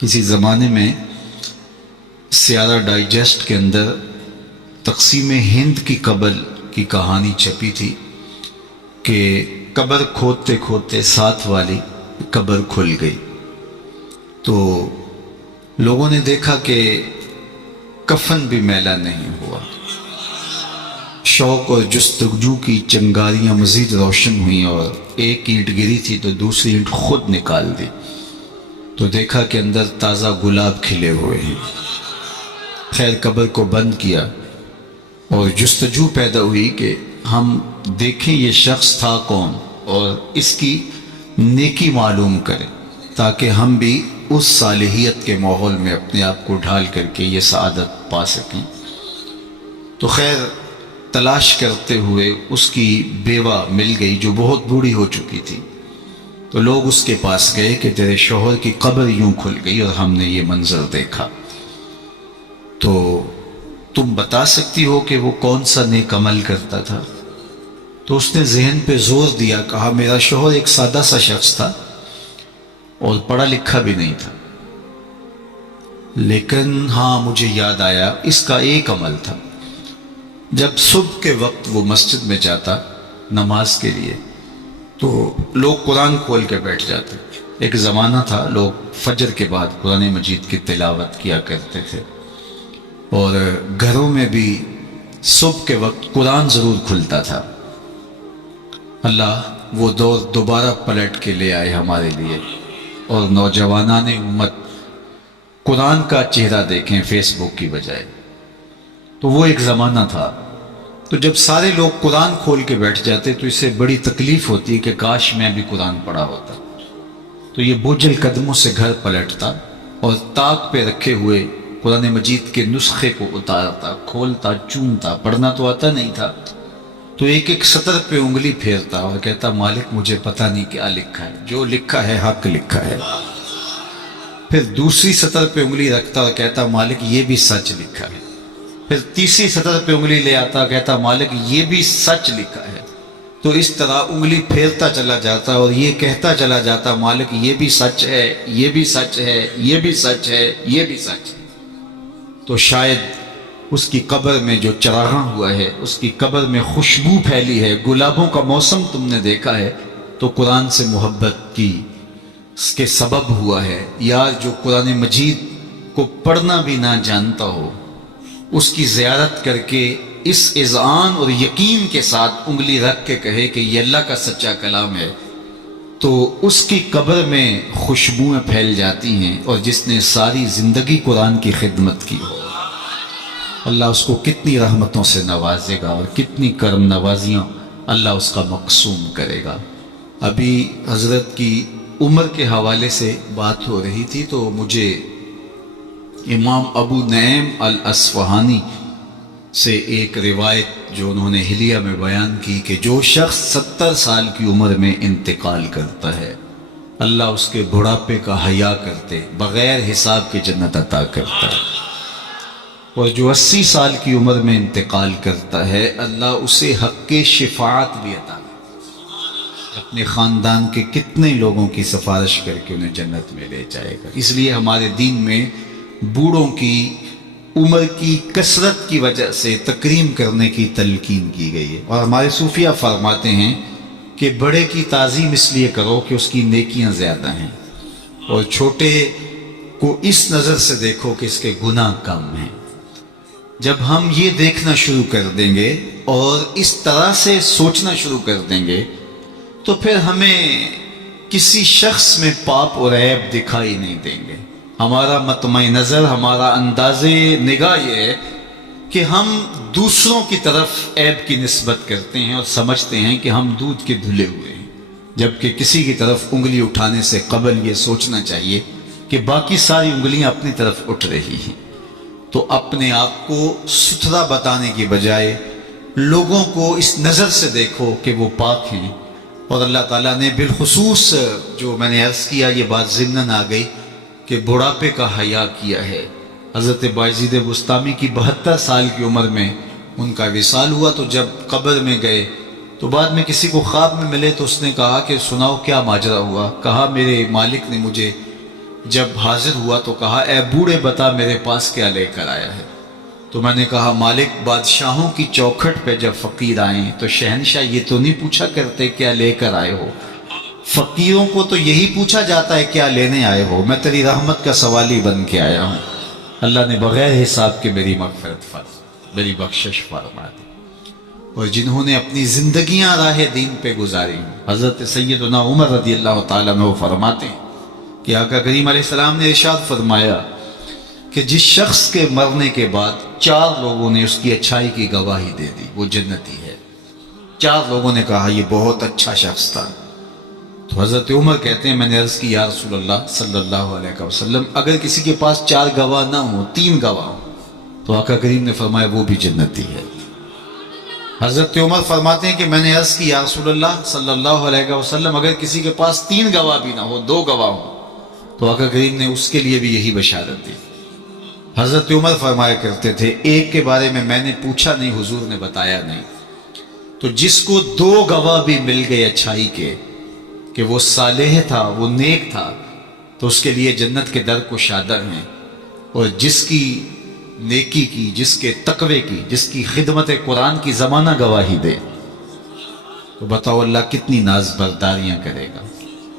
کسی زمانے میں سیارہ ڈائجسٹ کے اندر تقسیم ہند کی قبر کی کہانی چھپی تھی کہ قبر کھودتے کھودتے ساتھ والی قبر کھل گئی، تو لوگوں نے دیکھا کہ کفن بھی میلا نہیں ہوا۔ شوق اور جستجو کی چنگاریاں مزید روشن ہوئیں اور ایک اینٹ گری تھی تو دوسری اینٹ خود نکال دی، تو دیکھا کہ اندر تازہ گلاب کھلے ہوئے ہیں۔ خیر قبر کو بند کیا اور جستجو پیدا ہوئی کہ ہم دیکھیں یہ شخص تھا کون اور اس کی نیکی معلوم کریں تاکہ ہم بھی اس صالحیت کے ماحول میں اپنے آپ کو ڈھال کر کے یہ سعادت پا سکیں۔ تو خیر تلاش کرتے ہوئے اس کی بیوہ مل گئی جو بہت بوڑھی ہو چکی تھی، تو لوگ اس کے پاس گئے کہ تیرے شوہر کی قبر یوں کھل گئی اور ہم نے یہ منظر دیکھا، تو تم بتا سکتی ہو کہ وہ کون سا نیک عمل کرتا تھا؟ تو اس نے ذہن پہ زور دیا، کہا میرا شوہر ایک سادہ سا شخص تھا اور پڑھا لکھا بھی نہیں تھا، لیکن ہاں مجھے یاد آیا اس کا ایک عمل تھا، جب صبح کے وقت وہ مسجد میں جاتا نماز کے لیے تو لوگ قرآن کھول کے بیٹھ جاتے۔ ایک زمانہ تھا لوگ فجر کے بعد قرآن مجید کی تلاوت کیا کرتے تھے، اور گھروں میں بھی صبح کے وقت قرآن ضرور کھلتا تھا۔ اللہ وہ دور دوبارہ پلٹ کے لے آئے ہمارے لیے، اور نوجوانان امت قرآن کا چہرہ دیکھیں فیس بک کی بجائے۔ تو وہ ایک زمانہ تھا، تو جب سارے لوگ قرآن کھول کے بیٹھ جاتے تو اسے بڑی تکلیف ہوتی کہ کاش میں بھی قرآن پڑھا ہوتا، تو یہ بوجھل قدموں سے گھر پلٹتا اور طاق پہ رکھے ہوئے قرآن مجید کے نسخے کو اتارتا، کھولتا، چومتا، پڑھنا تو آتا نہیں تھا، تو ایک ایک سطر پہ انگلی پھیرتا اور کہتا مالک مجھے پتہ نہیں کیا لکھا ہے، جو لکھا ہے حق لکھا ہے۔ پھر دوسری سطر پہ انگلی رکھتا اور کہتا مالک یہ بھی سچ لکھا ہے۔ پھر تیسری سطر پہ انگلی لے آتا، کہتا مالک یہ بھی سچ لکھا ہے۔ تو اس طرح انگلی پھیرتا چلا جاتا اور یہ کہتا چلا جاتا مالک یہ بھی سچ ہے، یہ بھی سچ ہے، یہ بھی سچ ہے، یہ بھی سچ ہے۔ تو شاید اس کی قبر میں جو چراغاں ہوا ہے، اس کی قبر میں خوشبو پھیلی ہے، گلابوں کا موسم تم نے دیکھا ہے، تو قرآن سے محبت کی اس کے سبب ہوا ہے۔ یار جو قرآن مجید کو پڑھنا بھی نہ جانتا ہو، اس کی زیارت کر کے اس اذعان اور یقین کے ساتھ انگلی رکھ کے کہے کہ یہ اللہ کا سچا کلام ہے، تو اس کی قبر میں خوشبوئیں پھیل جاتی ہیں، اور جس نے ساری زندگی قرآن کی خدمت کی ہو اللہ اس کو کتنی رحمتوں سے نوازے گا اور کتنی کرم نوازیاں اللہ اس کا مقسوم کرے گا۔ ابھی حضرت کی عمر کے حوالے سے بات ہو رہی تھی تو مجھے امام ابو نعیم الاصفہانی سے ایک روایت جو انہوں نے حلیہ میں بیان کی کہ جو شخص 70 سال کی عمر میں انتقال کرتا ہے اللہ اس کے بڑھاپے کا حیا کرتے بغیر حساب کے جنت عطا کرتا ہے، اور جو 80 سال کی عمر میں انتقال کرتا ہے اللہ اسے حق شفاعت بھی عطا کرتا ہے، اپنے خاندان کے کتنے لوگوں کی سفارش کر کے انہیں جنت میں لے جائے گا۔ اس لیے ہمارے دین میں بوڑھوں کی عمر کی کثرت کی وجہ سے تکریم کرنے کی تلقین کی گئی ہے، اور ہمارے صوفیہ فرماتے ہیں کہ بڑے کی تعظیم اس لیے کرو کہ اس کی نیکیاں زیادہ ہیں، اور چھوٹے کو اس نظر سے دیکھو کہ اس کے گناہ کم ہیں۔ جب ہم یہ دیکھنا شروع کر دیں گے اور اس طرح سے سوچنا شروع کر دیں گے تو پھر ہمیں کسی شخص میں پاپ اور عیب دکھائی نہیں دیں گے۔ ہمارا مطمع نظر، ہمارا انداز نگاہ یہ ہے کہ ہم دوسروں کی طرف عیب کی نسبت کرتے ہیں اور سمجھتے ہیں کہ ہم دودھ کے دھلے ہوئے ہیں، جبکہ کسی کی طرف انگلی اٹھانے سے قبل یہ سوچنا چاہیے کہ باقی ساری انگلیاں اپنی طرف اٹھ رہی ہیں۔ تو اپنے آپ کو ستھرا بتانے کی بجائے لوگوں کو اس نظر سے دیکھو کہ وہ پاک ہیں، اور اللہ تعالیٰ نے بالخصوص جو میں نے عرض کیا یہ بات ضمناً آ گئی کہ بڑھاپے کا حیا کیا ہے۔ حضرت بایزید بسطامی کی 72 سال کی عمر میں ان کا وصال ہوا، تو جب قبر میں گئے تو بعد میں کسی کو خواب میں ملے تو اس نے کہا کہ سناؤ کیا ماجرا ہوا؟ کہا میرے مالک نے مجھے جب حاضر ہوا تو کہا اے بوڑھے بتا میرے پاس کیا لے کر آیا ہے؟ تو میں نے کہا مالک بادشاہوں کی چوکھٹ پہ جب فقیر آئیں تو شہنشاہ یہ تو نہیں پوچھا کرتے کیا لے کر آئے ہو، فقیروں کو تو یہی پوچھا جاتا ہے کیا لینے آئے ہو، میں تیری رحمت کا سوالی بن کے آیا ہوں۔ اللہ نے بغیر حساب کے میری مغفرت میری بخشش فرما دی۔ اور جنہوں نے اپنی زندگیاں راہ دین پہ گزاری، حضرت سیدنا عمر رضی اللہ تعالیٰ عنہ فرماتے ہیں کہ آقا کریم علیہ السلام نے ارشاد فرمایا کہ جس شخص کے مرنے کے بعد 4 لوگوں نے اس کی اچھائی کی گواہی دے دی وہ جنتی ہے۔ 4 لوگوں نے کہا یہ بہت اچھا شخص تھا۔ تو حضرت عمر کہتے ہیں میں نے عرض کی یا رسول اللہ صلی اللہ علیہ وسلم اگر کسی کے پاس 4 گواہ نہ ہوں 3 گواہ ہوں تو آقا کریم نے فرمایا وہ بھی جنتی ہے۔ حضرت عمر فرماتے ہیں کہ میں نے عرض کی یا رسول اللہ صلی اللہ علیہ وسلم اگر کسی کے پاس 3 گواہ بھی نہ ہو 2 گواہ ہوں تو آقا کریم نے اس کے لیے بھی یہی بشارت دی۔ حضرت عمر فرمایا کرتے تھے ایک کے بارے میں نے پوچھا نہیں حضور نے بتایا نہیں، تو جس کو 2 گواہ بھی مل گئے اچھائی کے کہ وہ صالح تھا وہ نیک تھا تو اس کے لیے جنت کے در کشادہ ہیں، اور جس کی نیکی کی، جس کے تقوی کی، جس کی خدمت قرآن کی زمانہ گواہی دے تو بتاؤ اللہ کتنی ناز برداریاں کرے گا۔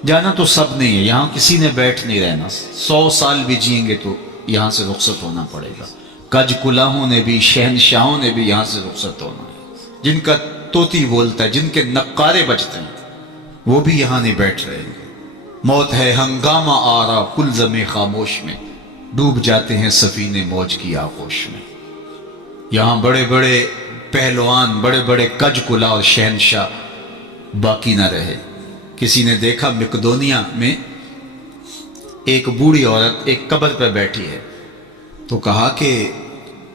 جانا تو سب نہیں ہے، یہاں کسی نے بیٹھ نہیں رہنا، 100 سال بھی جئیں گے تو یہاں سے رخصت ہونا پڑے گا۔ کج کلاہوں نے بھی شہنشاہوں نے بھی یہاں سے رخصت ہونا ہے، جن کا طوطی بولتا ہے، جن کے نقارے بجتے ہیں وہ بھی یہاں نہیں بیٹھ رہے گے۔ موت ہے ہنگامہ آرا کلزم خاموش میں، ڈوب جاتے ہیں سفینے موج کی آغوش میں۔ یہاں بڑے بڑے پہلوان، بڑے بڑے کج کلا اور شہنشاہ باقی نہ رہے۔ کسی نے دیکھا مقدونیہ میں ایک بوڑھی عورت ایک قبر پہ بیٹھی ہے تو کہا کہ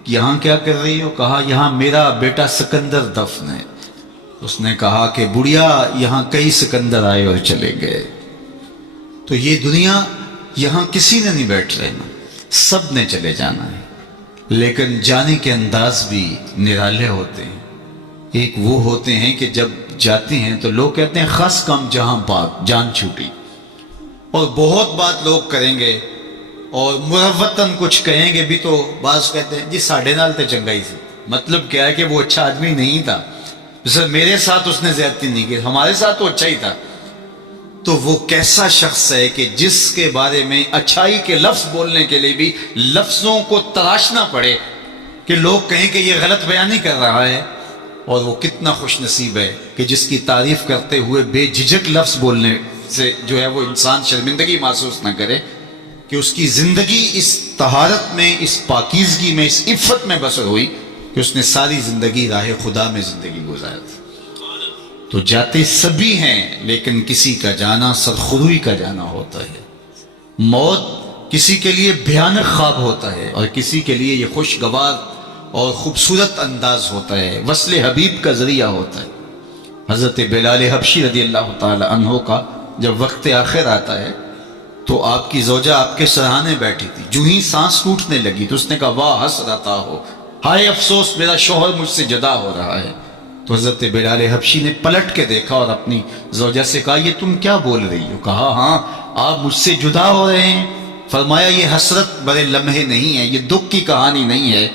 یہاں کیا کر رہی ہو؟ کہا یہاں میرا بیٹا سکندر دفن ہے۔ اس نے کہا کہ بڑھیا یہاں کئی سکندر آئے اور چلے گئے، تو یہ دنیا یہاں کسی نے نہیں بیٹھ رہنا، سب نے چلے جانا ہے، لیکن جانے کے انداز بھی نرالے ہوتے ہیں۔ ایک وہ ہوتے ہیں کہ جب جاتے ہیں تو لوگ کہتے ہیں خس کم جہاں پاک جان چھوٹی، اور بہت بات لوگ کریں گے اور مروتاً کچھ کہیں گے بھی تو بعض کہتے ہیں جی ساڑھے نال تے چنگائی سی، مطلب کیا ہے کہ وہ اچھا آدمی نہیں تھا، جیسے میرے ساتھ اس نے زیادتی نہیں کی، ہمارے ساتھ تو اچھا ہی تھا۔ تو وہ کیسا شخص ہے کہ جس کے بارے میں اچھائی کے لفظ بولنے کے لیے بھی لفظوں کو تراشنا پڑے کہ لوگ کہیں کہ یہ غلط بیانی کر رہا ہے، اور وہ کتنا خوش نصیب ہے کہ جس کی تعریف کرتے ہوئے بے جھجک لفظ بولنے سے جو ہے وہ انسان شرمندگی محسوس نہ کرے کہ اس کی زندگی اس طہارت میں، اس پاکیزگی میں، اس عفت میں بسر ہوئی کہ اس نے ساری زندگی راہ خدا میں زندگی گزاری تھی۔ تو جاتے سبھی ہیں لیکن کسی کا جانا سرخروئی کا جانا ہوتا ہے۔ موت کسی کے لیے بھیانک خواب ہوتا ہے اور کسی کے لیے یہ خوشگوار اور خوبصورت انداز ہوتا ہے، وصل حبیب کا ذریعہ ہوتا ہے۔ حضرت بلال حبشی رضی اللہ تعالی عنہ کا جب وقت آخر آتا ہے تو آپ کی زوجہ آپ کے سرہانے بیٹھی تھی، جو ہی سانس ٹوٹنے لگی تو اس نے کہا واہ حسرتا ہو، ہائے افسوس میرا شوہر مجھ سے جدا ہو رہا ہے۔ تو حضرت بلال حبشی نے پلٹ کے دیکھا اور اپنی زوجہ سے کہا یہ تم کیا بول رہی ہو؟ کہا ہاں آپ مجھ سے جدا ہو رہے ہیں۔ فرمایا یہ حسرت بڑے لمحے نہیں ہے، یہ دکھ کی کہانی نہیں ہے،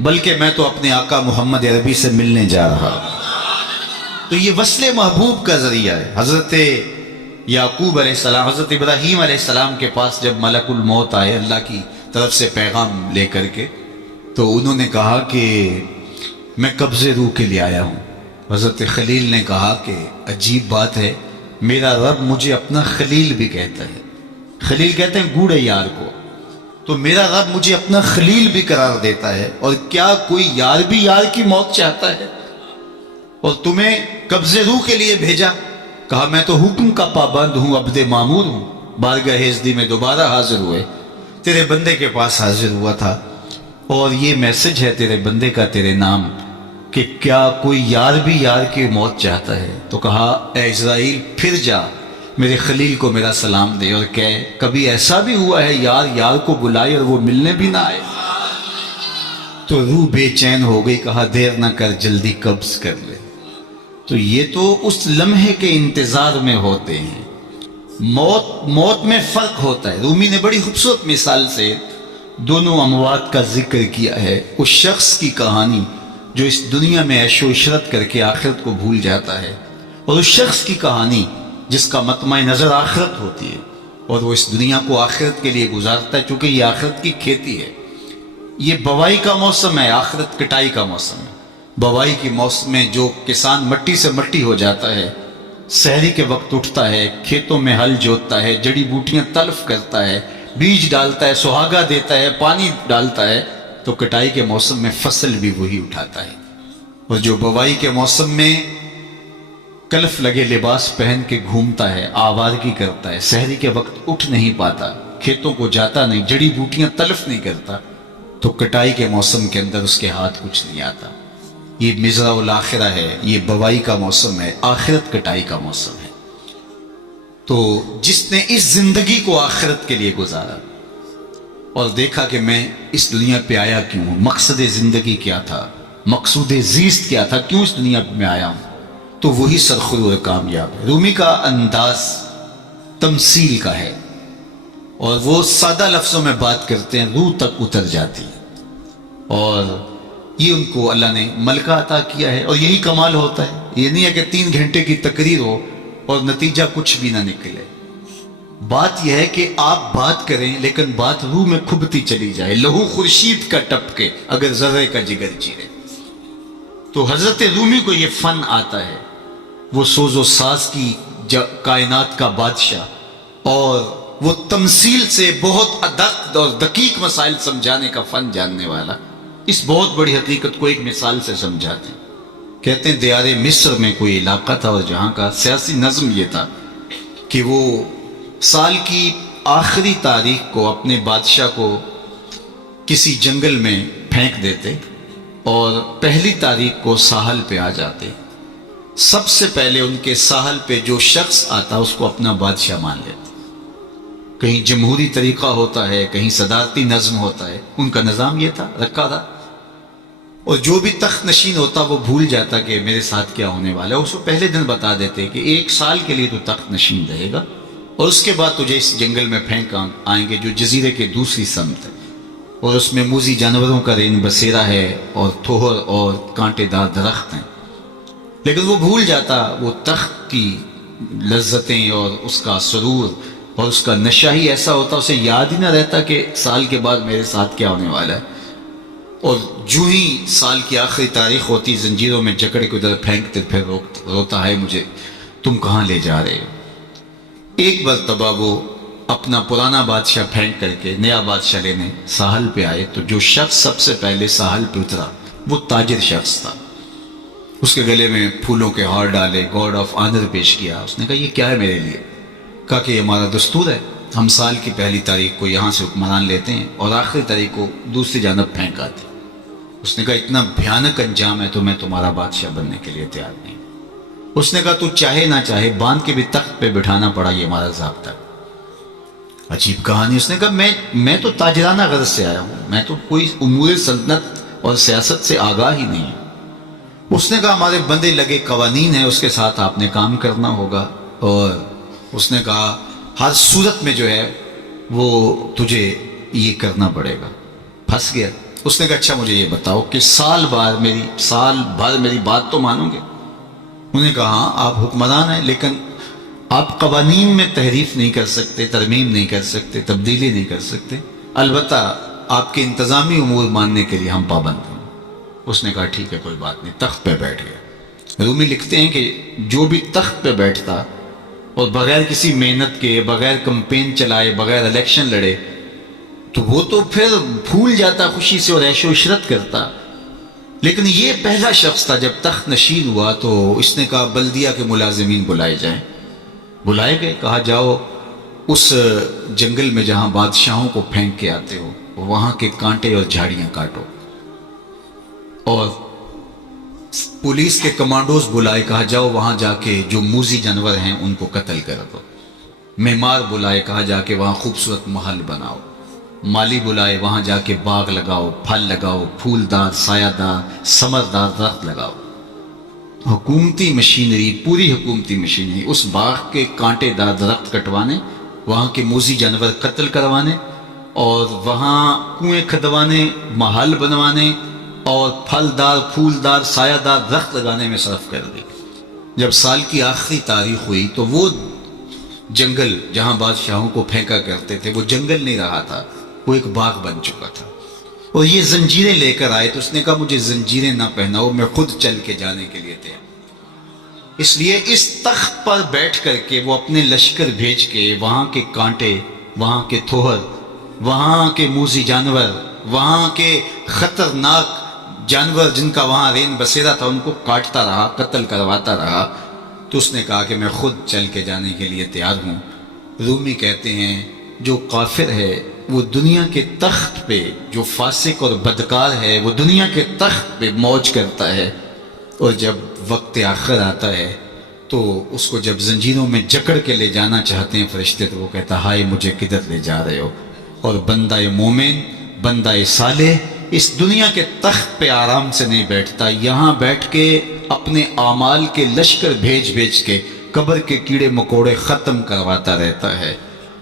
بلکہ میں تو اپنے آقا محمد عربی سے ملنے جا رہا ہوں۔ تو یہ وصل محبوب کا ذریعہ ہے۔ حضرت یعقوب علیہ السلام، حضرت ابراہیم علیہ السلام کے پاس جب ملک الموت آئے اللہ کی طرف سے پیغام لے کر کے، تو انہوں نے کہا کہ میں قبض روح کے لیے آیا ہوں۔ حضرت خلیل نے کہا کہ عجیب بات ہے، میرا رب مجھے اپنا خلیل بھی کہتا ہے۔ خلیل کہتے ہیں گوڑے یار کو، تو میرا رب مجھے اپنا خلیل بھی قرار دیتا ہے، اور کیا کوئی یار بھی یار کی موت چاہتا ہے؟ اور تمہیں قبض روح کے لیے بھیجا۔ کہا میں تو حکم کا پابند ہوں، عبد معمور ہوں، بارگاہ ازدی میں دوبارہ حاضر ہوئے، تیرے بندے کے پاس حاضر ہوا تھا، اور یہ میسج ہے تیرے بندے کا تیرے نام کہ کیا کوئی یار بھی یار کی موت چاہتا ہے؟ تو کہا اے اسرائیل پھر جا میرے خلیل کو میرا سلام دے اور کہے کبھی ایسا بھی ہوا ہے یار یار کو بلائے اور وہ ملنے بھی نہ آئے؟ تو روح بے چین ہو گئی، کہا دیر نہ کر جلدی قبض کر لے۔ تو یہ تو اس لمحے کے انتظار میں ہوتے ہیں، موت میں فرق ہوتا ہے. رومی نے بڑی خوبصورت مثال سے دونوں اموات کا ذکر کیا ہے. اس شخص کی کہانی جو اس دنیا میں عیش و عشرت کر کے آخرت کو بھول جاتا ہے، اور اس شخص کی کہانی جس کا مطمع نظر آخرت ہوتی ہے اور وہ اس دنیا کو آخرت کے لیے گزارتا ہے، چونکہ یہ آخرت کی کھیتی ہے. یہ بوائی کا موسم ہے، آخرت کٹائی کا موسم ہے. بوائی کے موسم میں جو کسان مٹی سے مٹی ہو جاتا ہے، سحری کے وقت اٹھتا ہے، کھیتوں میں ہل جوتتا ہے، جڑی بوٹیاں تلف کرتا ہے، بیج ڈالتا ہے، سہاگا دیتا ہے، پانی ڈالتا ہے، تو کٹائی کے موسم میں فصل بھی وہی اٹھاتا ہے. اور جو بوائی کے موسم میں کلف لگے لباس پہن کے گھومتا ہے، آوارگی کرتا ہے، سحری کے وقت اٹھ نہیں پاتا، کھیتوں کو جاتا نہیں، جڑی بوٹیاں تلف نہیں کرتا، تو کٹائی کے موسم کے اندر اس کے ہاتھ کچھ نہیں آتا. یہ مزرع الاخرہ ہے، یہ بوائی کا موسم ہے، آخرت کٹائی کا موسم ہے. تو جس نے اس زندگی کو آخرت کے لیے گزارا اور دیکھا کہ میں اس دنیا پہ آیا کیوں ہوں، مقصد زندگی کیا تھا، مقصود زیست کیا تھا، کیوں اس دنیا میں آیا ہوں، تو وہی سرخرو اور کامیاب ہے. رومی کا انداز تمثیل کا ہے اور وہ سادہ لفظوں میں بات کرتے ہیں، روح تک اتر جاتی ہے. اور یہ ان کو اللہ نے ملکہ عطا کیا ہے. اور یہی کمال ہوتا ہے. یہ نہیں ہے کہ 3 گھنٹے کی تقریر ہو اور نتیجہ کچھ بھی نہ نکلے. بات یہ ہے کہ آپ بات کریں لیکن بات روح میں کھبتی چلی جائے، لہو خورشید کا ٹپکے اگر ذرے کا جگر چیرے. تو حضرت رومی کو یہ فن آتا ہے. وہ سوز و ساز کی کائنات کا بادشاہ اور وہ تمثیل سے بہت ادق اور دقیق مسائل سمجھانے کا فن جاننے والا اس بہت بڑی حقیقت کو ایک مثال سے سمجھاتے ہیں. کہتے ہیں دیار مصر میں کوئی علاقہ تھا اور جہاں کا سیاسی نظم یہ تھا کہ وہ سال کی آخری تاریخ کو اپنے بادشاہ کو کسی جنگل میں پھینک دیتے اور پہلی تاریخ کو ساحل پہ آ جاتے. سب سے پہلے ان کے ساحل پہ جو شخص آتا اس کو اپنا بادشاہ مان لیتے. کہیں جمہوری طریقہ ہوتا ہے، کہیں صدارتی نظم ہوتا ہے، ان کا نظام یہ تھا، رکھا تھا. اور جو بھی تخت نشین ہوتا وہ بھول جاتا کہ میرے ساتھ کیا ہونے والا ہے. اس کو پہلے دن بتا دیتے کہ 1 سال کے لیے تو تخت نشین رہے گا اور اس کے بعد تجھے اس جنگل میں پھینک آئیں گے جو جزیرے کے دوسری سمت ہے، اور اس میں موذی جانوروں کا رین بسیرا ہے اور تھوہر اور کانٹے دار درخت ہیں. لیکن وہ بھول جاتا وہ تخت کی لذتیں اور اس کا سرور اور اس کا نشہ ہی ایسا ہوتا، اسے یاد ہی نہ رہتا کہ سال کے بعد میرے ساتھ کیا ہونے والا ہے. اور جو ہی سال کی آخری تاریخ ہوتی زنجیروں میں جکڑ کے ادھر پھینکتے پھر روتا ہے مجھے تم کہاں لے جا رہے ہو. ایک مرتبہ وہ اپنا پرانا بادشاہ پھینک کر کے نیا بادشاہ لینے ساحل پہ آئے تو جو شخص سب سے پہلے ساحل پہ اترا وہ تاجر شخص تھا. اس کے گلے میں پھولوں کے ہار ڈالے، گارڈ آف آنر پیش کیا. اس نے کہا یہ کیا ہے میرے لیے؟ کہا کہ یہ ہمارا دستور ہے، ہم سال کی پہلی تاریخ کو یہاں سے حکمران لیتے ہیں اور آخری تاریخ کو دوسری جانب پھینک آتے. اس نے کہا اتنا بھیانک انجام ہے تو میں تمہارا بادشاہ بننے کے لیے تیار نہیں. اس نے کہا تو چاہے نہ چاہے باندھ کے بھی تخت پہ بٹھانا پڑا، یہ ہمارا ضابطہ. عجیب کہانی. اس نے کہا میں تو تاجرانہ غرض سے آیا ہوں، میں تو کوئی امور سلطنت اور سیاست سے آگاہ ہی نہیں ہوں. اس نے کہا ہمارے بندے لگے قوانین ہیں، اس کے ساتھ آپ نے کام کرنا ہوگا. اور اس نے کہا ہر صورت میں جو ہے وہ تجھے یہ کرنا پڑے گا. پھنس گیا. اس نے کہا اچھا مجھے یہ بتاؤ کہ سال بھر میری بات تو مانو گے؟ انہوں نے کہا ہاں آپ حکمران ہیں لیکن آپ قوانین میں تحریف نہیں کر سکتے، ترمیم نہیں کر سکتے، تبدیلی نہیں کر سکتے، البتہ آپ کے انتظامی امور ماننے کے لیے ہم پابند ہیں. اس نے کہا ٹھیک ہے کوئی بات نہیں. تخت پہ بیٹھ گیا. رومی لکھتے ہیں کہ جو بھی تخت پہ بیٹھتا اور بغیر کسی محنت کے، بغیر کمپین چلائے، بغیر الیکشن لڑے تو وہ تو پھر بھول جاتا خوشی سے اور عیش و عشرت کرتا. لیکن یہ پہلا شخص تھا جب تخت نشین ہوا تو اس نے کہا بلدیہ کے ملازمین بلائے جائیں. بلائے گئے. کہا جاؤ اس جنگل میں جہاں بادشاہوں کو پھینک کے آتے ہو وہاں کے کانٹے اور جھاڑیاں کاٹو. اور پولیس کے کمانڈوز بلائے. کہا جاؤ وہاں جا کے جو موذی جانور ہیں ان کو قتل کر دو. معمار بلائے. کہا جا کے وہاں خوبصورت محل بناؤ. مالی بلائے. وہاں جا کے باغ لگاؤ، پھل لگاؤ، پھولدار سایہ دار ثمردار درخت لگاؤ. حکومتی مشینری، پوری حکومتی مشینری اس باغ کے کانٹے دار درخت کٹوانے، وہاں کے موذی جانور قتل کروانے، اور وہاں کنویں کھدوانے، محل بنوانے اور پھلدار پھولدار سایہ دار درخت لگانے میں صرف کر دی۔ جب سال کی آخری تاریخ ہوئی تو وہ جنگل جہاں بادشاہوں کو پھینکا کرتے تھے وہ جنگل نہیں رہا تھا، وہ ایک باغ بن چکا تھا۔ اور یہ زنجیریں لے کر آئے تو اس نے کہا مجھے زنجیریں نہ پہناؤ، میں خود چل کے جانے کے لیے تیار۔ اس لیے اس تخت پر بیٹھ کر کے وہ اپنے لشکر بھیج کے وہاں کے کانٹے، وہاں کے تھوہر، وہاں کے موذی جانور، وہاں کے خطرناک جانور جن کا وہاں رین بسیرا تھا ان کو کاٹتا رہا، قتل کرواتا رہا۔ تو اس نے کہا کہ میں خود چل کے جانے کے لیے تیار ہوں۔ رومی کہتے ہیں جو کافر ہے وہ دنیا کے تخت پہ، جو فاسق اور بدکار ہے وہ دنیا کے تخت پہ موج کرتا ہے، اور جب وقت آخر آتا ہے تو اس کو جب زنجیروں میں جکڑ کے لے جانا چاہتے ہیں فرشتے تو وہ کہتا ہائے مجھے کدھر لے جا رہے ہو۔ اور بندہ مومن، بندہ صالح اس دنیا کے تخت پہ آرام سے نہیں بیٹھتا، یہاں بیٹھ کے اپنے اعمال کے لشکر بھیج بھیج کے قبر کے کیڑے مکوڑے ختم کرواتا رہتا ہے،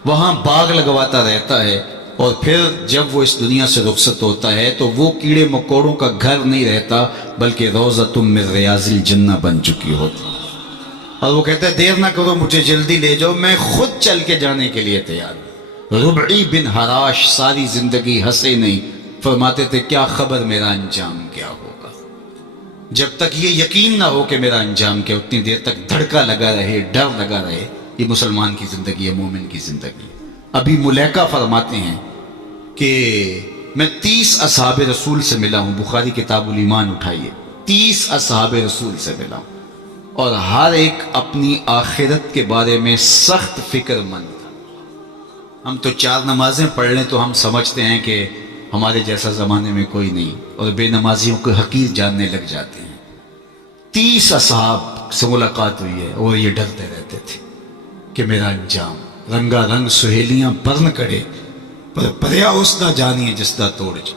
وہاں باغ لگواتا رہتا ہے، اور پھر جب وہ اس دنیا سے رخصت ہوتا ہے تو وہ کیڑے مکوڑوں کا گھر نہیں رہتا بلکہ روضۃ من ریاض الجنہ بن چکی ہوتی۔ اور وہ کہتا ہے دیر نہ کرو مجھے جلدی لے جاؤ، میں خود چل کے جانے کے لیے تیار ہوں۔ ربعی بن حراش ساری زندگی ہنسے نہیں، فرماتے تھے کیا خبر میرا انجام کیا ہوگا۔ جب تک یہ یقین نہ ہو کہ میرا انجام کیا، اتنی دیر تک دھڑکا لگا رہے، ڈر لگا رہے۔ یہ مسلمان کی زندگی ہے، مومن کی زندگی ہے۔ ابھی ملیکہ فرماتے ہیں کہ میں 30 اصحاب رسول سے ملا ہوں، بخاری کتاب الایمان اٹھائیے، 30 اصحاب رسول سے ملا ہوں، اور ہر ایک اپنی آخرت کے بارے میں سخت فکر مند تھا۔ ہم تو 4 نمازیں پڑھ لیں تو ہم سمجھتے ہیں کہ ہمارے جیسا زمانے میں کوئی نہیں، اور بے نمازیوں کو حقیر جاننے لگ جاتے ہیں۔ 30 اصحاب سے ملاقات ہوئی ہے اور یہ ڈرتے رہتے تھے کہ میرا انجام، رنگا رنگ سہیلیاں پرن کڑے پر پریا اس دا جانی جس دا توڑ جا۔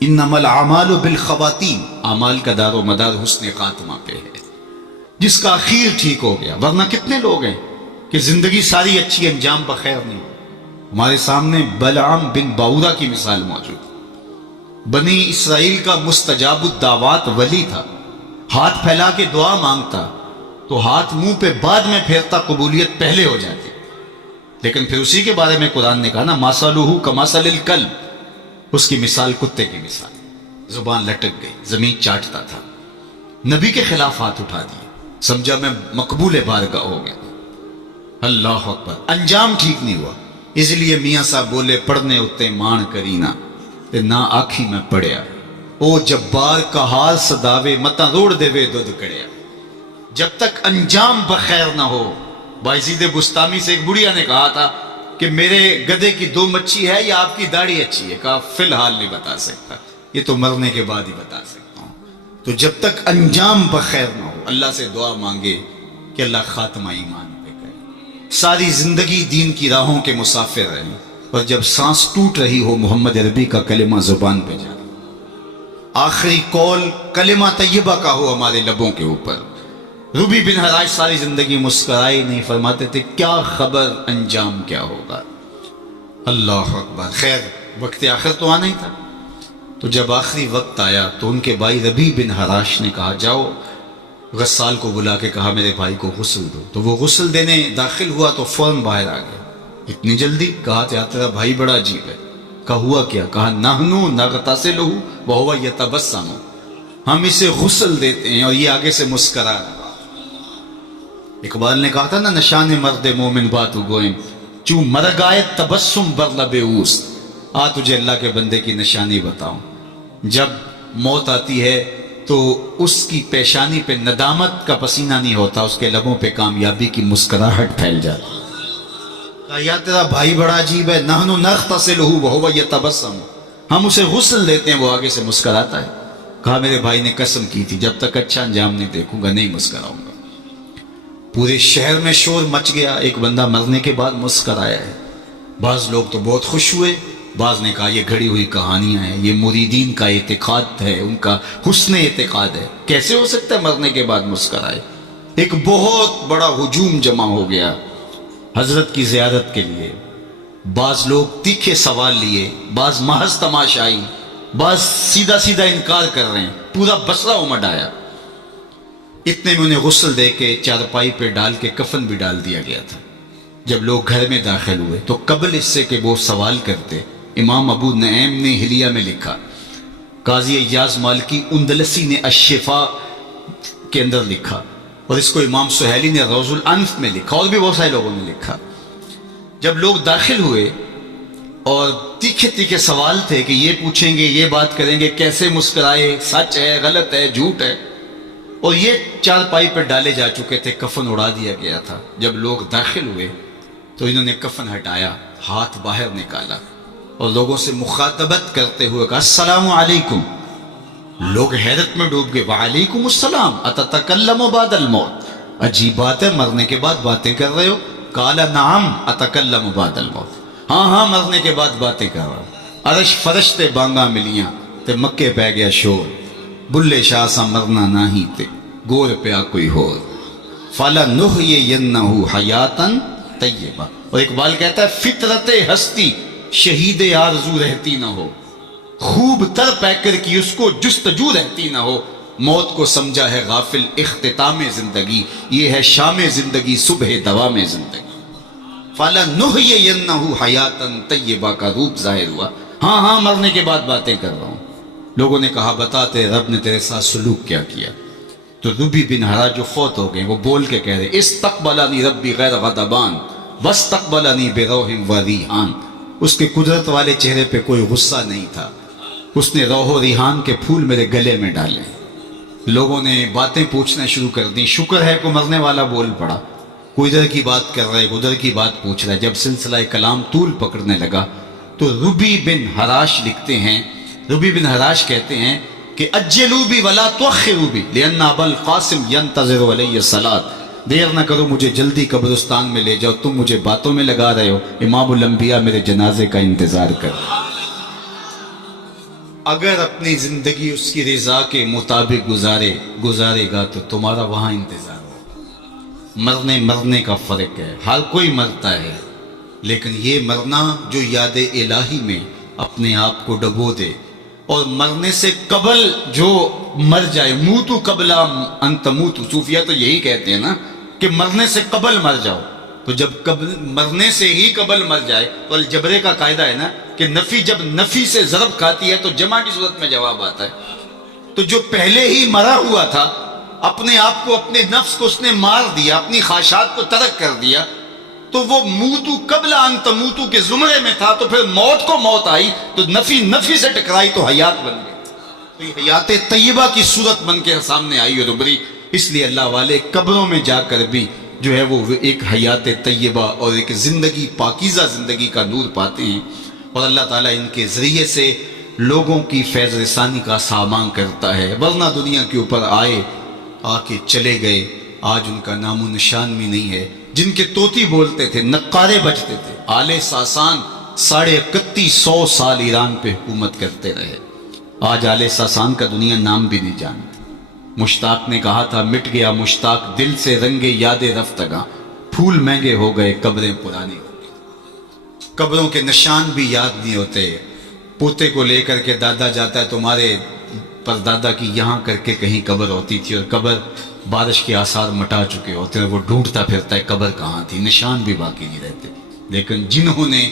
انما الاعمال بالخواتیم، اعمال کا دار و مدار حسن خاتمہ پہ ہے، جس کا اخیر ٹھیک ہو گیا۔ ورنہ کتنے لوگ ہیں کہ زندگی ساری اچھی، انجام بخیر نہیں۔ ہمارے سامنے بلعام بن باورا کی مثال موجود، بنی اسرائیل کا مستجاب الدعوات ولی تھا، ہاتھ پھیلا کے دعا مانگتا تو ہاتھ منہ پہ بعد میں پھیرتا، قبولیت پہلے ہو جاتی۔ لیکن پھر اسی کے بارے میں قرآن نے کہا نا مَثَلُهُ كَمَثَلِ الْكَلْبِ، اس کی مثال کتے کی مثال، زبان لٹک گئی، زمین چاٹتا تھا، نبی کے خلاف ہاتھ اٹھا دیے، سمجھا میں مقبول بارگاہ ہو گیا۔ اللہ اکبر، انجام ٹھیک نہیں ہوا۔ اس لیے میاں صاحب بولے پڑھنے اتے مان کرینا تے نہ آکھی میں پڑھیا، او جبار کا حال صداوے متا روڑ دے وے دودھ کڑیا۔ جب تک انجام بخیر نہ ہو، بائزید بستامی سے ایک بڑھیا نے کہا تھا کہ میرے گدھے کی 2 مچھی ہے یا آپ کی داڑھی اچھی ہے؟ کہا فی الحال نہیں بتا سکتا، یہ تو مرنے کے بعد ہی بتا سکتا ہوں۔ تو جب تک انجام بخیر نہ ہو اللہ سے دعا مانگے کہ اللہ خاتمہ ایمان پہ کرے۔ ساری زندگی دین کی راہوں کے مسافر رہیں، اور جب سانس ٹوٹ رہی ہو محمد عربی کا کلمہ زبان پہ جائے، آخری قول کلمہ طیبہ کا ہو ہمارے لبوں کے اوپر۔ ربی بن حراش ساری زندگی مسکرائے نہیں، فرماتے تھے کیا خبر انجام کیا ہوگا۔ اللہ اکبر، خیر وقت آخر تو آنا ہی تھا۔ تو جب آخری وقت آیا تو ان کے بھائی ربی بن حراش نے کہا جاؤ، غسال کو بلا کے کہا میرے بھائی کو غسل دو۔ تو وہ غسل دینے داخل ہوا تو فوراً باہر آ گیا۔ اتنی جلدی؟ کہا تیرا بھائی بڑا عجیب ہے۔ کہا ہوا کیا؟ کہا نحنو نغتسلہ وہو یتبسم، ہم اسے غسل دیتے ہیں اور یہ آگے سے مسکرا رہا۔ اقبال نے کہا تھا نا نشان مرد مومن باتو گوئم، چوں مرگ آئے تبسم بر لب اوست، آ تجھے اللہ کے بندے کی نشانی بتاؤں، جب موت آتی ہے تو اس کی پیشانی پہ ندامت کا پسینہ نہیں ہوتا، اس کے لبوں پہ کامیابی کی مسکراہٹ پھیل جاتی۔ کہا یا تیرا بھائی بڑا عجیب ہے، نحنو نغتسلہ وہو یتبسم، ہم اسے غسل دیتے ہیں وہ آگے سے مسکراتا ہے۔ کہا میرے بھائی نے قسم کی تھی جب تک اچھا انجام نہیں دیکھوں گا نہیں مسکراؤں گا۔ پورے شہر میں شور مچ گیا، ایک بندہ مرنے کے بعد مسکرایا ہے۔ بعض لوگ تو بہت خوش ہوئے، بعض نے کہا یہ گھڑی ہوئی کہانیاں ہیں، یہ مریدین کا اعتقاد ہے، ان کا حسن اعتقاد ہے، کیسے ہو سکتا ہے مرنے کے بعد مسکرائے؟ ایک بہت بڑا ہجوم جمع ہو گیا حضرت کی زیارت کے لیے. بعض لوگ تیکھے سوال لیے، بعض محض تماشائی، بعض سیدھا سیدھا انکار کر رہے ہیں. پورا بصرہ امڈ آیا. اتنے میں انہیں غسل دے کے چارپائی پہ ڈال کے کفن بھی ڈال دیا گیا تھا. جب لوگ گھر میں داخل ہوئے تو قبل اس سے کہ وہ سوال کرتے، امام ابو نعیم نے حلیہ میں لکھا، قاضی ایاز مالکی اندلسی نے الشفا کے اندر لکھا، اور اس کو امام سہیلی نے روض الانف میں لکھا، اور بھی بہت سارے لوگوں نے لکھا. جب لوگ داخل ہوئے اور تیکھے تیکھے سوال تھے کہ یہ پوچھیں گے، یہ بات کریں گے، کیسے مسکرائے، سچ ہے، غلط ہے، جھوٹ ہے، اور یہ چارپائی پر ڈالے جا چکے تھے، کفن اڑا دیا گیا تھا. جب لوگ داخل ہوئے تو انہوں نے کفن ہٹایا، ہاتھ باہر نکالا اور لوگوں سے مخاطبت کرتے ہوئے کہا السلام علیکم. لوگ حیرت میں ڈوب گئے، وعلیکم السلام اتتکلم بعد الموت، عجیب بات ہے، مرنے کے بعد باتیں کر رہے ہو؟ قال نعم اتکلم بعد الموت، ہاں ہاں مرنے کے بعد باتیں کر رہا ہوں. عرش فرشتے بانگا ملیاں تے مکے پہ گیا شور، بلے شاہ سا مرنا نہ ہی تے گور پیا کوئی ہور، فَلَنُحْيِيَنَّهُ حَيَاتًا طیبہ. اور اقبال کہتا ہے فطرت ہستی شہید آرزو رہتی نہ ہو، خوب تر پیکر کی اس کو جستجو رہتی نہ ہو، موت کو سمجھا ہے غافل اختتام زندگی، یہ ہے شام زندگی صبح دوام زندگی. فَلَنُحْيِيَنَّهُ حَيَاتًا طیبہ کا روپ ظاہر ہوا. ہاں ہاں مرنے کے بعد باتیں کر رہا ہوں. لوگوں نے کہا بتاتے رب نے تیرے ساتھ سلوک کیا کیا؟ تو ربی بن ہرا جو فوت ہو گئے وہ بول کے کہہ رہے استقبلنی ربی غیر غضبان واستقبلنی بروح و ریحان. اس کے قدرت والے چہرے پہ کوئی غصہ نہیں تھا، اس نے روح و ریحان کے پھول میرے گلے میں ڈالے. لوگوں نے باتیں پوچھنا شروع کر دی. شکر ہے کوئی مرنے والا بول پڑا، کوئی ادھر کی بات کر رہا ہے، ادھر کی بات پوچھ رہا ہے. جب سلسلہ کلام طول پکڑنے لگا تو ربی بن ہراش لکھتے ہیں، ربی بن ہراش کہتے ہیں کہ اجلوا بی ولا تؤخروا بی لان ابا القاسم ينتظر علی الصلاۃ، دیر نہ کرو مجھے جلدی قبرستان میں لے جاؤ، تم مجھے باتوں میں لگا رہے ہو، امام الانبیاء میرے جنازے کا انتظار کر. اگر اپنی زندگی اس کی رضا کے مطابق گزارے گا تو تمہارا وہاں انتظار ہوگا. مرنے کا فرق ہے، ہر کوئی مرتا ہے، لیکن یہ مرنا جو یاد الہی میں اپنے آپ کو ڈبو دے، اور مرنے سے قبل جو مر جائے، موتو قبل ان تموتو، صوفیہ تو یہی کہتے ہیں نا کہ مرنے سے قبل مر جاؤ. تو جب مرنے سے ہی قبل مر جائے تو الجبرے کا قاعدہ ہے نا کہ نفی جب نفی سے ضرب کھاتی ہے تو جمع کی صورت میں جواب آتا ہے. تو جو پہلے ہی مرا ہوا تھا، اپنے آپ کو، اپنے نفس کو اس نے مار دیا، اپنی خواہشات کو ترک کر دیا، تو وہ موتو قبل ان تموتو کے زمرے میں تھا. تو پھر موت کو موت آئی تو نفی سے ٹکرائی تو حیات بن گئی. تو یہ حیات طیبہ کی صورت بن کے سامنے آئی اور ابھری. اس لیے اللہ والے قبروں میں جا کر بھی جو ہے وہ ایک حیات طیبہ اور ایک زندگی، پاکیزہ زندگی کا نور پاتے ہیں، اور اللہ تعالیٰ ان کے ذریعے سے لوگوں کی فیض رسانی کا سامان کرتا ہے. ورنہ دنیا کے اوپر آئے، آ کے چلے گئے، آج ان کا نام و نشان بھی نہیں ہے. جن کے طوطی بولتے تھے، نقارے بجتے تھے، آل ساسان 3150 سال ایران پہ حکومت کرتے رہے. آج آل ساسان کا دنیا نام بھی نہیں جانتی. مشتاق نے کہا تھا مٹ گیا مشتاق دل سے رنگے یاد رفتگاں، پھول مہنگے ہو گئے قبریں پرانی ہو گئی. قبروں کے نشان بھی یاد نہیں ہوتے. پوتے کو لے کر کے دادا جاتا ہے، تمہارے پردادا کی یہاں کر کے کہیں قبر ہوتی تھی، اور قبر بارش کے آثار مٹا چکے ہوتے ہیں، وہ ڈھونڈتا پھرتا ہے قبر کہاں تھی، نشان بھی باقی نہیں رہتے. لیکن جنہوں نے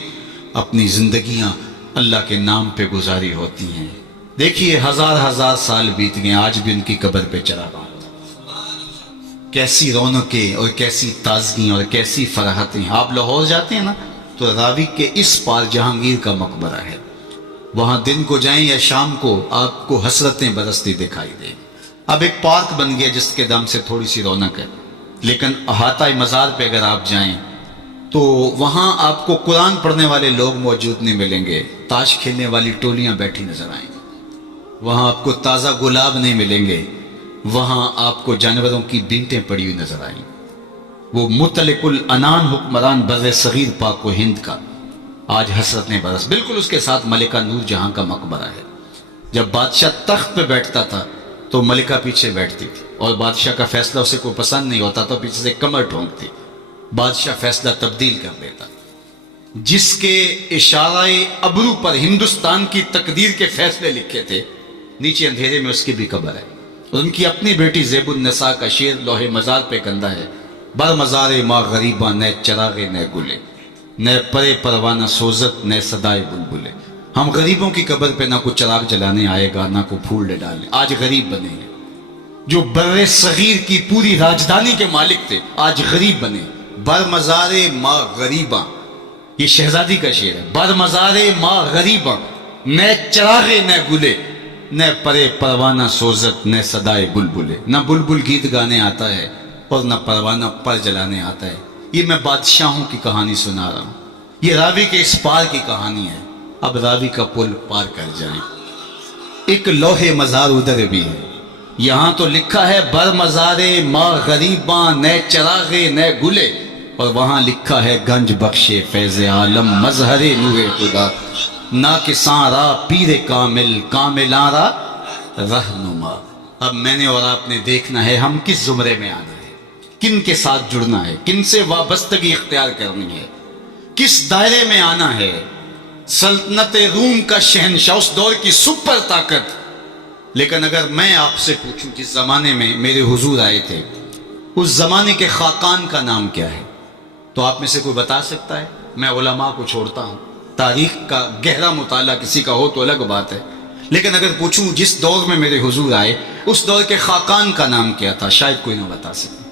اپنی زندگیاں اللہ کے نام پہ گزاری ہوتی ہیں، دیکھیے ہزار سال بیت گئے، آج بھی ان کی قبر پہ چراغاں. کیسی رونقیں اور کیسی تازگی اور کیسی فرحتیں. آپ لاہور جاتے ہیں نا تو راوی کے اس پار جہانگیر کا مقبرہ ہے، وہاں دن کو جائیں یا شام کو آپ کو حسرتیں برستی دکھائی دیں. اب ایک پارک بن گیا جس کے دام سے تھوڑی سی رونق ہے، لیکن احاطہ مزار پہ اگر آپ جائیں تو وہاں آپ کو قرآن پڑھنے والے لوگ موجود نہیں ملیں گے، تاش کھیلنے والی ٹولیاں بیٹھی نظر آئیں گی. وہاں آپ کو تازہ گلاب نہیں ملیں گے، وہاں آپ کو جانوروں کی بینٹیں پڑی ہوئی نظر آئیں. وہ مطلق العنان حکمران بر صغیر پاک و ہند کا آج حسرت نے برس. بالکل اس کے ساتھ ملکہ نور جہاں کا مقبرہ ہے. جب بادشاہ تخت پہ بیٹھتا تھا تو ملکہ پیچھے بیٹھتی تھی، اور بادشاہ کا فیصلہ اسے کوئی پسند نہیں ہوتا تو پیچھے سے کمر ٹھونکتی، بادشاہ فیصلہ تبدیل کر دیتا. جس کے اشارہ ابرو پر ہندوستان کی تقدیر کے فیصلے لکھے تھے، نیچے اندھیرے میں اس کی بھی قبر ہے. اور ان کی اپنی بیٹی زیب النساء کا شعر لوح مزار پہ کندہ ہے: بر مزار ماں غریباں نئے چراغے نئے گلے، نئے پرے پروانہ سوزت نئے صدائے بلبلے. ہم غریبوں کی قبر پہ نہ کوئی چراغ جلانے آئے گا، نہ کوئی پھول ڈالنے. آج غریب بنے ہیں. جو بر صغیر کی پوری راجدھانی کے مالک تھے آج غریب بنے. بر مزار ماں غریباں، یہ شہزادی کا شعر ہے. بر مزار ماں غریباں نئے چراغے نئے گلے، نئے پرے پروانہ سوزت نئے صدائے بلبلے. نہ بلبل گیت گانے آتا ہے اور نہ پروانہ پر جلانے آتا ہے. یہ میں بادشاہوں کی کہانی سنا رہا ہوں. یہ راوی کے اس پار کی کہانی ہے. اب راوی کا پل پار کر جائیں. ایک لوح مزار ادھر بھی ہے. یہاں تو لکھا ہے بر مزار ماں غریباں نئے چراغے نئے گلے، اور وہاں لکھا ہے گنج بخش فیض عالم مظہر نور خدا، نہ کساں را پیر کامل کاملاں را رہنما. اب میں نے اور آپ نے دیکھنا ہے ہم کس زمرے میں آنا ہے، کن کے ساتھ جڑنا ہے، کن سے وابستگی اختیار کرنی ہے، کس دائرے میں آنا ہے. سلطنت روم کا شہنشاہ، اس دور کی سپر طاقت. لیکن اگر میں آپ سے پوچھوں جس زمانے میں میرے حضور آئے تھے اس زمانے کے خاقان کا نام کیا ہے، تو آپ میں سے کوئی بتا سکتا ہے؟ میں علماء کو چھوڑتا ہوں، تاریخ کا گہرا مطالعہ کسی کا ہو تو الگ بات ہے. لیکن اگر پوچھوں جس دور میں میرے حضور آئے اس دور کے خاقان کا نام کیا تھا، شاید کوئی نہ بتا سکے.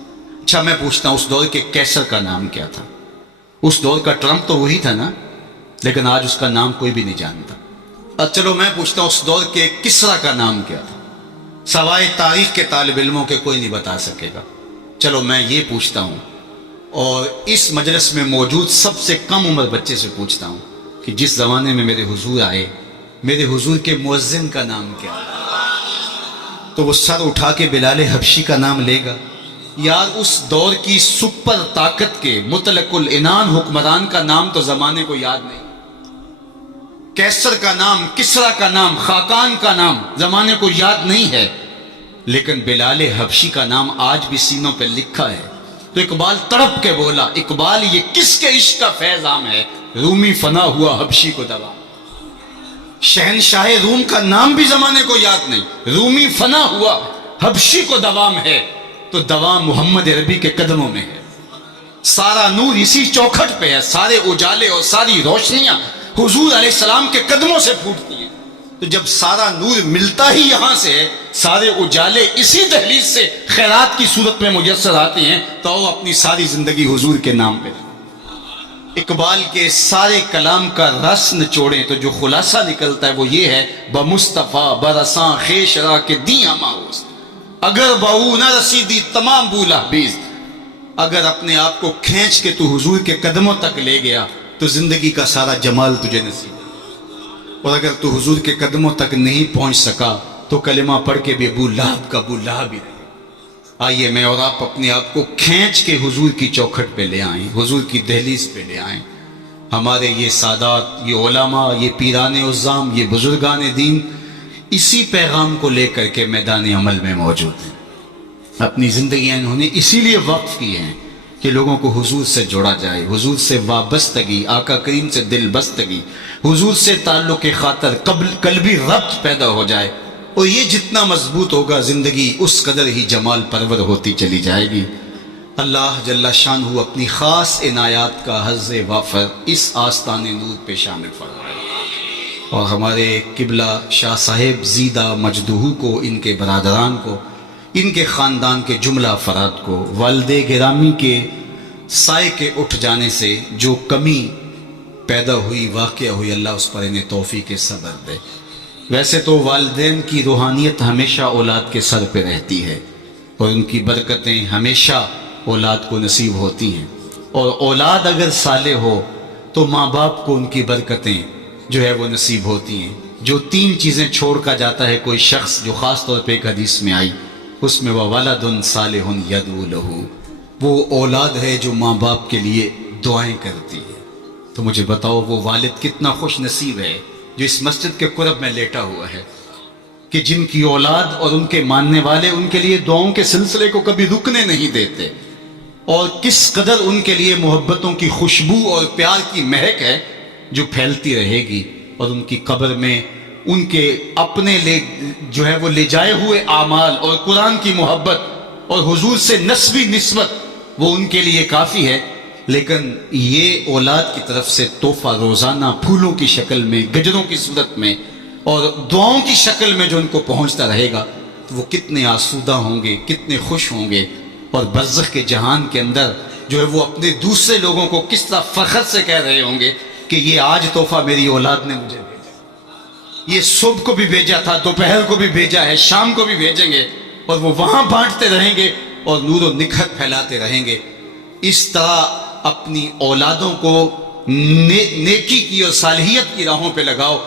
اچھا میں پوچھتا ہوں اس دور کے کیسر کا نام کیا تھا؟ اس دور کا ٹرمپ تو وہی تھا نا، لیکن آج اس کا نام کوئی بھی نہیں جانتا. چلو میں پوچھتا ہوں اس دور کے کسرا کا نام کیا تھا؟ سوائے تاریخ کے طالب علموں کے کوئی نہیں بتا سکے گا. چلو میں یہ پوچھتا ہوں، اور اس مجلس میں موجود سب سے کم عمر بچے سے پوچھتا ہوں کہ جس زمانے میں میرے حضور آئے میرے حضور کے مؤذن کا نام کیا؟ تو وہ سر اٹھا کے بلال حبشی کا نام لے گا. یار اس دور کی سپر طاقت کے مطلق العنان حکمران کا نام تو زمانے کو یاد نہیں. کیسر کا نام، کسرا کا نام، خاقان کا نام زمانے کو یاد نہیں ہے، لیکن بلال حبشی کا نام آج بھی سینوں پہ لکھا ہے. تو اقبال تڑپ کے بولا، اقبال یہ کس کے عشق کا فیض عام ہے؟ رومی فنا ہوا حبشی کو دوا. شہنشاہ روم کا نام بھی زمانے کو یاد نہیں، رومی فنا ہوا حبشی کو دوام ہے. تو دوام محمد عربی کے قدموں میں ہے. سارا نور اسی چوکھٹ پہ ہے، سارے اجالے اور ساری روشنیاں حضور علیہ السلام کے قدموں سے پھوٹتی ہیں. تو جب سارا نور ملتا ہی یہاں سے ہے، سارے اجالے اسی دہلیز سے خیرات کی صورت میں میسر آتے ہیں، تو وہ اپنی ساری زندگی حضور کے نام پہ. اقبال کے سارے کلام کا رس نچوڑیں تو جو خلاصہ نکلتا ہے وہ یہ ہے: بمصطفیٰ برساں خیشرا کے دی ہماؤست، اگر بہو نہ رسیدی تمام بولا بیز. اگر اپنے آپ کو کھینچ کے تو حضور کے قدموں تک لے گیا تو زندگی کا سارا جمال تجھے نصیب. اور اگر تو حضور کے قدموں تک نہیں پہنچ سکا تو کلمہ پڑھ کے بھی ابو لہب کا ابو لہب ہی رہے. آئیے میں اور آپ اپنے آپ کو کھینچ کے حضور کی چوکھٹ پہ لے آئیں، حضور کی دہلیز پہ لے آئیں. ہمارے یہ سادات، یہ علماء، یہ پیران عظام، یہ بزرگان دین اسی پیغام کو لے کر کے میدان عمل میں موجود ہیں. اپنی زندگیاں انہوں نے اسی لیے وقف کی ہیں کہ لوگوں کو حضور سے جوڑا جائے، حضور سے وابستگی، آقا کریم سے دل بستگی، حضور سے تعلق خاطر قلبی ربط پیدا ہو جائے. اور یہ جتنا مضبوط ہوگا زندگی اس قدر ہی جمال پرور ہوتی چلی جائے گی. اللہ جل شانہ اپنی خاص عنایات کا حظ وافر اس آستان نور پہ شامل فرمائے، اور ہمارے قبلہ شاہ صاحب زیدہ مجدہو کو، ان کے برادران کو، ان کے خاندان کے جملہ افراد کو والد گرامی کے سائے کے اٹھ جانے سے جو کمی پیدا ہوئی، واقعہ ہوئی، اللہ اس پر انہیں توفیق صبر دے. ویسے تو والدین کی روحانیت ہمیشہ اولاد کے سر پہ رہتی ہے، اور ان کی برکتیں ہمیشہ اولاد کو نصیب ہوتی ہیں. اور اولاد اگر صالح ہو تو ماں باپ کو ان کی برکتیں جو ہے وہ نصیب ہوتی ہیں. جو 3 چیزیں چھوڑ کر جاتا ہے کوئی شخص، جو خاص طور پہ ایک حدیث میں آئی، اس میں وَوَلَدٌ صَالِحٌ يَدْعُو لَهُ، وہ اولاد ہے جو ماں باپ کے لیے دعائیں کرتی ہے. تو مجھے بتاؤ وہ والد کتنا خوش نصیب ہے جو اس مسجد کے قرب میں لیٹا ہوا ہے، کہ جن کی اولاد اور ان کے ماننے والے ان کے لیے دعاؤں کے سلسلے کو کبھی رکنے نہیں دیتے، اور کس قدر ان کے لیے محبتوں کی خوشبو اور پیار کی مہک ہے جو پھیلتی رہے گی، اور ان کی قبر میں ان کے اپنے جو ہے وہ لے جائے ہوئے اعمال اور قرآن کی محبت اور حضور سے نسبی نسبت وہ ان کے لیے کافی ہے۔ لیکن یہ اولاد کی طرف سے تحفہ روزانہ پھولوں کی شکل میں، گجروں کی صورت میں اور دعاؤں کی شکل میں جو ان کو پہنچتا رہے گا، تو وہ کتنے آسودہ ہوں گے، کتنے خوش ہوں گے، اور برزخ کے جہان کے اندر جو ہے وہ اپنے دوسرے لوگوں کو کس طرح فخر سے کہہ رہے ہوں گے کہ یہ آج تحفہ میری اولاد نے مجھے بھیجا، یہ صبح کو بھی بھیجا تھا، دوپہر کو بھی بھیجا ہے، شام کو بھی بھیجیں گے، اور وہ وہاں بانٹتے رہیں گے اور نور و نکھت پھیلاتے رہیں گے۔ اس طرح اپنی اولادوں کو نیکی کی اور صالحیت کی راہوں پہ لگاؤ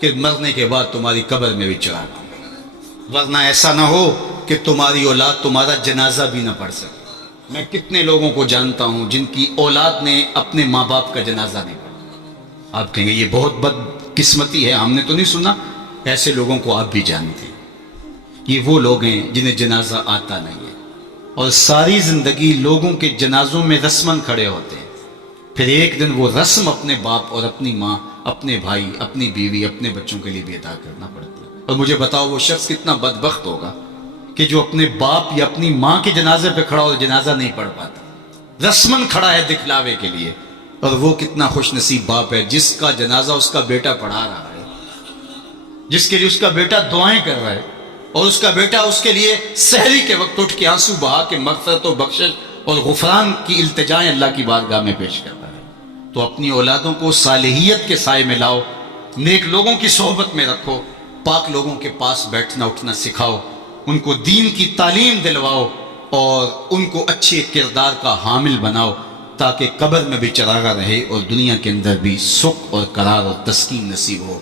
کہ مرنے کے بعد تمہاری قبر میں بھی چراغ ہو، ورنہ ایسا نہ ہو کہ تمہاری اولاد تمہارا جنازہ بھی نہ پڑھ سکے۔ میں کتنے لوگوں کو جانتا ہوں جن کی اولاد نے اپنے ماں باپ کا جنازہ نہیں پڑھا۔ آپ کہیں گے یہ بہت بد قسمتی ہے، ہم نے تو نہیں سنا، ایسے لوگوں کو آپ بھی جانتے ہیں۔ یہ وہ لوگ ہیں جنہیں جنازہ آتا نہیں ہے، اور ساری زندگی لوگوں کے جنازوں میں رسماً کھڑے ہوتے ہیں، پھر ایک دن وہ رسم اپنے باپ اور اپنی ماں، اپنے بھائی، اپنی بیوی، اپنے بچوں کے لیے بھی ادا کرنا پڑتا ہے۔ اور مجھے بتاؤ وہ شخص کتنا بدبخت ہوگا کہ جو اپنے باپ یا اپنی ماں کے جنازے پہ کھڑا ہو جنازہ نہیں پڑھ پاتا، رسماً کھڑا ہے دکھلاوے کے لیے، اور وہ کتنا خوش نصیب باپ ہے جس کا جنازہ اس کا بیٹا پڑھا رہا ہے، جس کے لیے اس کا بیٹا دعائیں کر رہا ہے، اور اس کا بیٹا اس کے لیے سحری کے وقت اٹھ کے آنسو بہا کے مغفرت و بخشش اور غفران کی التجائیں اللہ کی بارگاہ میں پیش کرتا ہے۔ تو اپنی اولادوں کو صالحیت کے سائے میں لاؤ، نیک لوگوں کی صحبت میں رکھو، پاک لوگوں کے پاس بیٹھنا اٹھنا سکھاؤ، ان کو دین کی تعلیم دلواؤ، اور ان کو اچھے کردار کا حامل بناؤ، تاکہ قبر میں بھی چراغاں رہے اور دنیا کے اندر بھی سکھ اور قرار اور تسکین نصیب ہو۔